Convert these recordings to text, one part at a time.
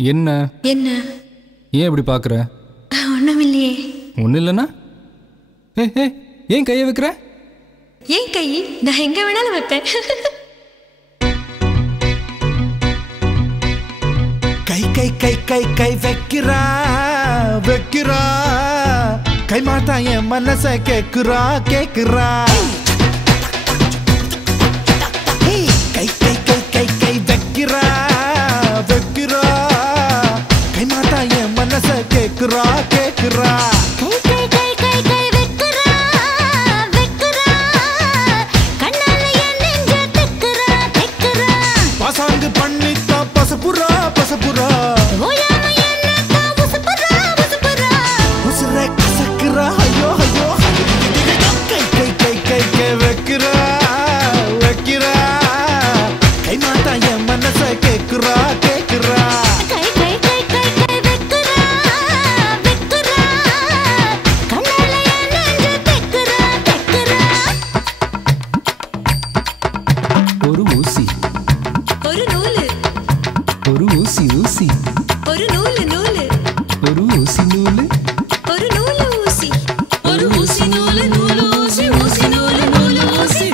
என்ன என்ன ஏன் இப்படி பார்க்குற? ஒன்றும் இல்லையே. ஒன்றும் இல்லைன்னா ஏன் கையை வைக்கிற? ஏன் கை நான் எங்கே வேணாலும் வைப்பேன். கை கை கை கை கை வைக்கிறா வைக்கிறா கை மாத்தா என் மனசை கேக்குறா கேக்குறா. கை கை கை கை கை வைக்கிறா வைக்கிறா கை மாத்தா என் மனசை கேக்குறா கேக்குறா. பாசாங்கு பண்ணித்தா பசப்புரா பசப்புரா உசுரை கசக்குறா ஐயோ ஐயோ. கை கை கை கை கை வைக்கிறா வைக்கிறா கை மாத்தா என் மனசை கேக்குறா கேக்குறா. ஒரு ஊசி ஒரு நூலு ஒரு ஊசி ஊசி ஒரு நூலு நூலு ஒரு ஊசி நூலு ஒரு நூலு ஊசி ஒரு ஊசி நூலு நூலு ஊசி ஊசி நூலு நூலு ஊசி.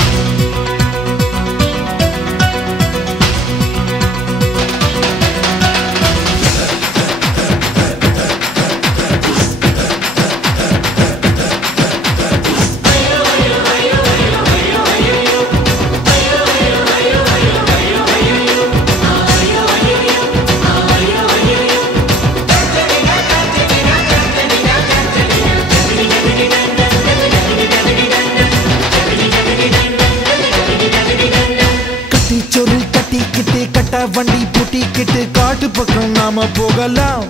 கட்டிக்கிட்டு கட்ட வண்டி பூட்டிக்கிட்டு காட்டு பக்கம் நாம போகலாம்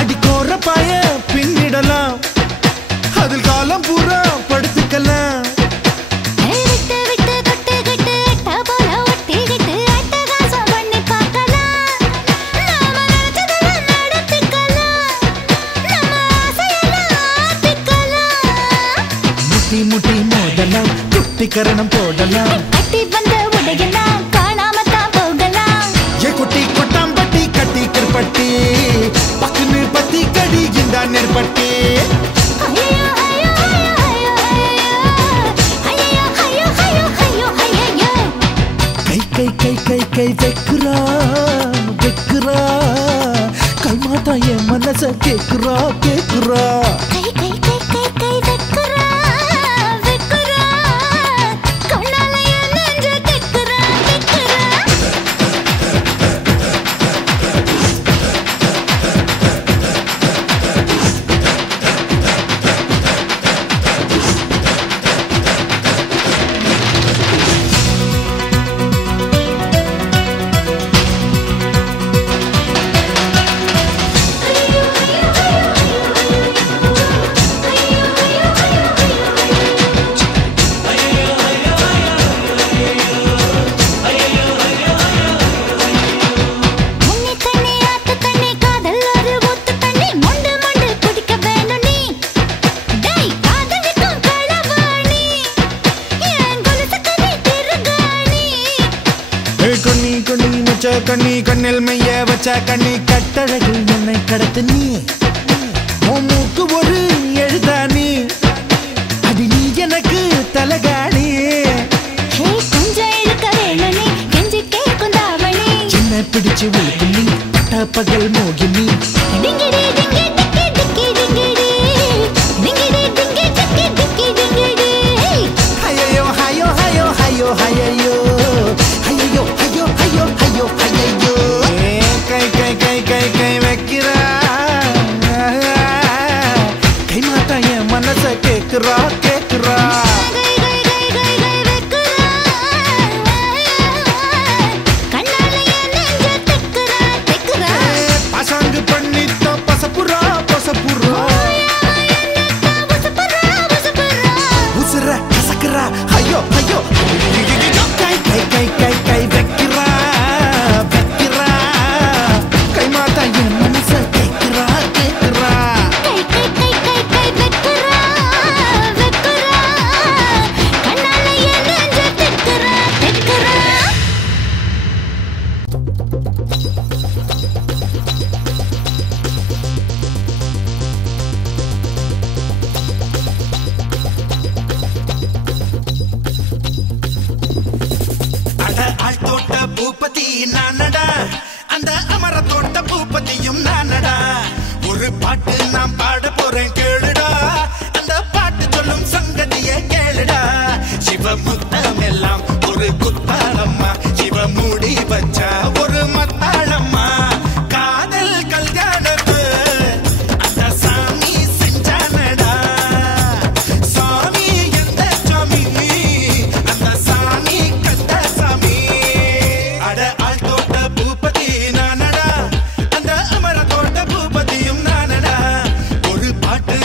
அடி கோர பாய பின்னிடலாம் அதில் காலம் பூரா படுத்துக்கலாம். முட்டி முட்டி மோதலாம் குட்டிக்கரணம் போடலாம் குட்டி கொட்டாம்பட்டி கட்டி கற்பட்டி பக்குன்னு பத்தி கடி இந்த நெற்பட்டி. கை கை கை கை கை வைக்கிறா வைக்கிறா கை மாத்தா என் மனசை கேக்குறா கேக்குறா. கண்ணி கண்ணில் மைய வச்ச கண்ணி கட்டழகில் என்னை கடத்து நீ மூக்கு ஒரு எழுதா நீ அடி நீ எனக்கு தலகாணி. சின்ன பிடிச்சு விழுக்கு நீ பட்ட பகல் மோகினி. ஹையோ ஹையோ ஹையோ ஹையோ ஹையோ ஐயோ ஐயோ ஐயோ ஐயோ ஐயோ. கை கை கை கை கை வைக்கிறா கை மாத்தா என் மனசை கேக்குறா கேக்குறா. பாசாங்கு பண்ணி ஒரு பாட்டு நான் பாட போறேன் கேளுடா அந்த பாட்டு சொல்லும் சங்கதியை கேளுடா சிவமுத்தம் எல்லாம் ஒரு குத்தாளம்மா சிவ மூடி வச்சா ஒரு மத்தாளம்மா காதல் கல்யாணத்து அந்த சாமி செஞ்சானடா சாமி எந்த சாமி அந்த சாமி கந்த சாமி அட ஆள் தோட்ட பூபதி நானடா அந்த அமர தோட்ட பூபதியும் நானடா ஒரு பாட்டு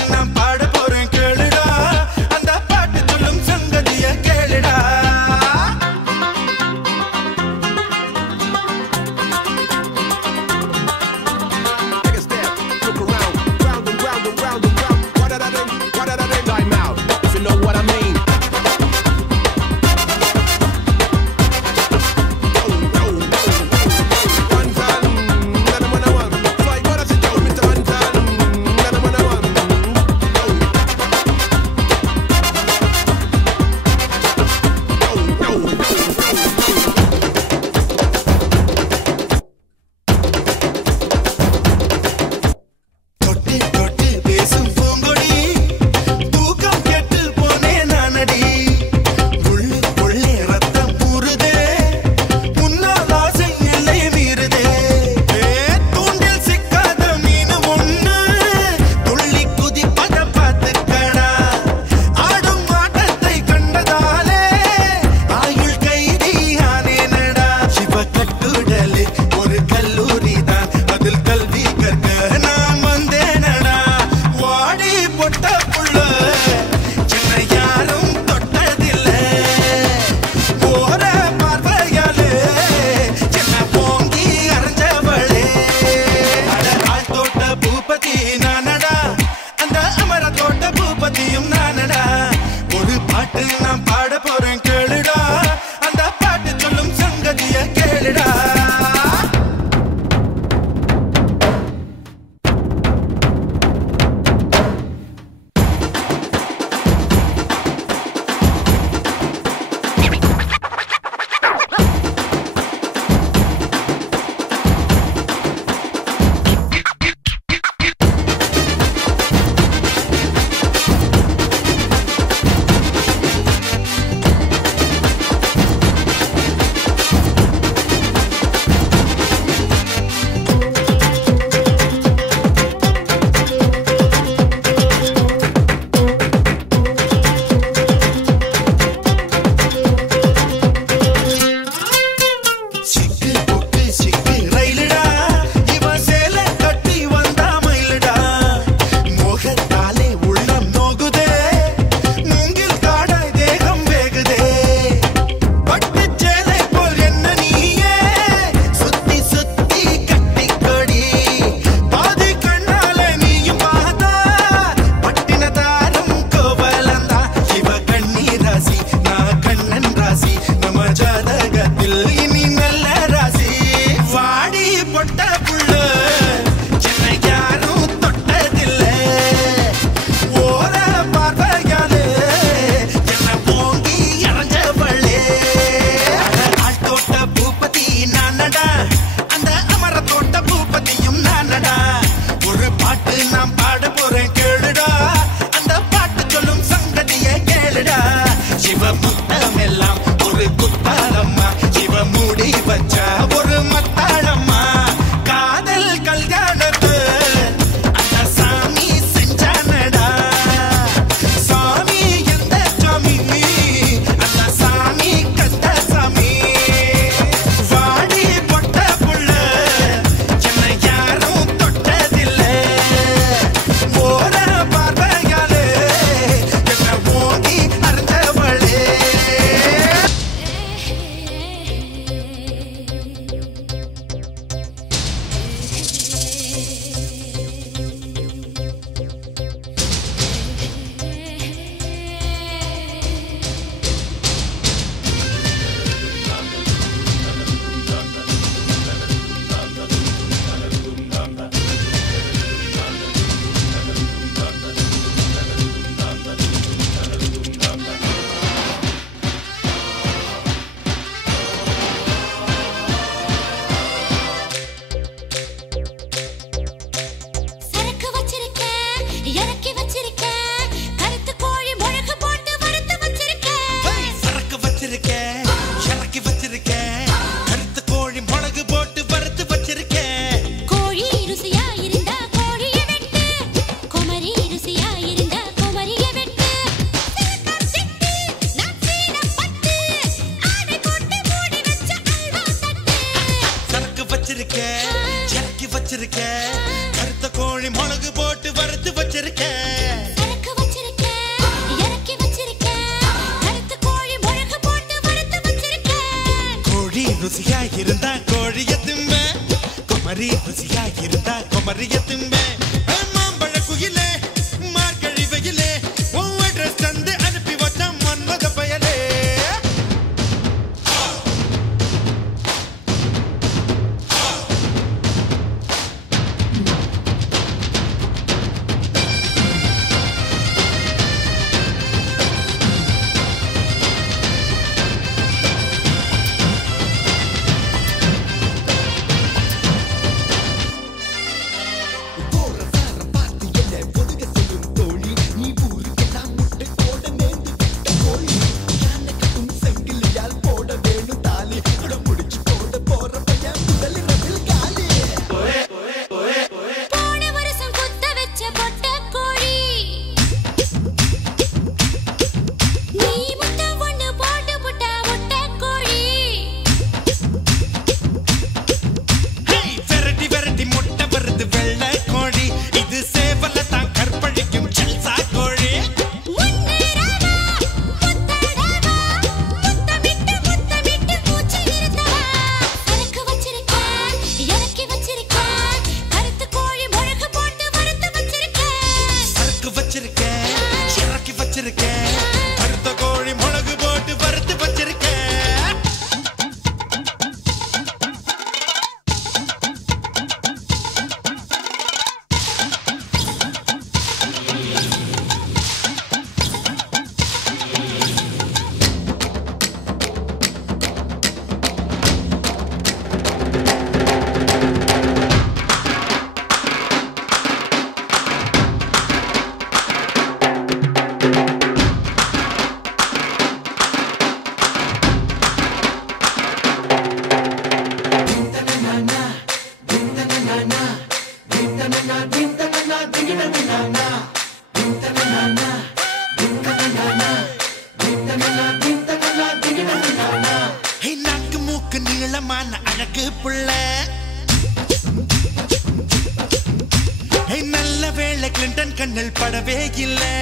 வச்சிருக்க கருத்த கோழி மிளகு போட்டு வறுத்து வச்சிருக்க சரக்கு வச்சிருக்க இறக்கி வச்சிருக்க கருத்த கோழி மிளகு போட்டு வறுத்து வச்சிருக்க கோழி ருசியா இருந்தா கோழிய திம்ப குமரி ருசியா இருந்தா குமரிய திம்ப மாம்பழ குயிலே மார்கழி வெயிலே உன் அட்ரஸ் தந்து அனுப்பி வச்ச மன்மத பயலே நீளமான அழகு புள்ள நல்ல வேளை கிளின்டன் கண்ணில் படவே இல்லை